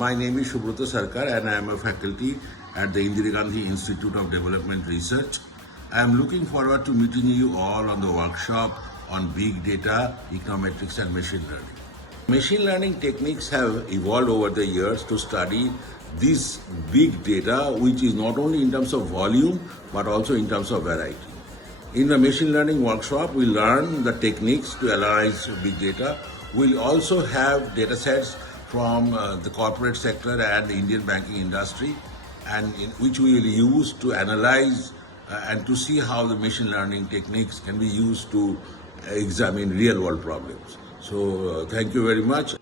My name is Subrata Sarkar and I am a faculty at the Indira Gandhi Institute of Development Research. I am looking forward to meeting you all on the workshop on big data, econometrics and machine learning. Machine learning techniques have evolved over the years to study this big data, which is not only in terms of volume but also in terms of variety. In the machine learning workshop, we learn the techniques to analyze big data. We'll also have data sets from the corporate sector and the Indian banking industry, and which we will use to analyze and to see how the machine learning techniques can be used to examine real world problems. So thank you very much.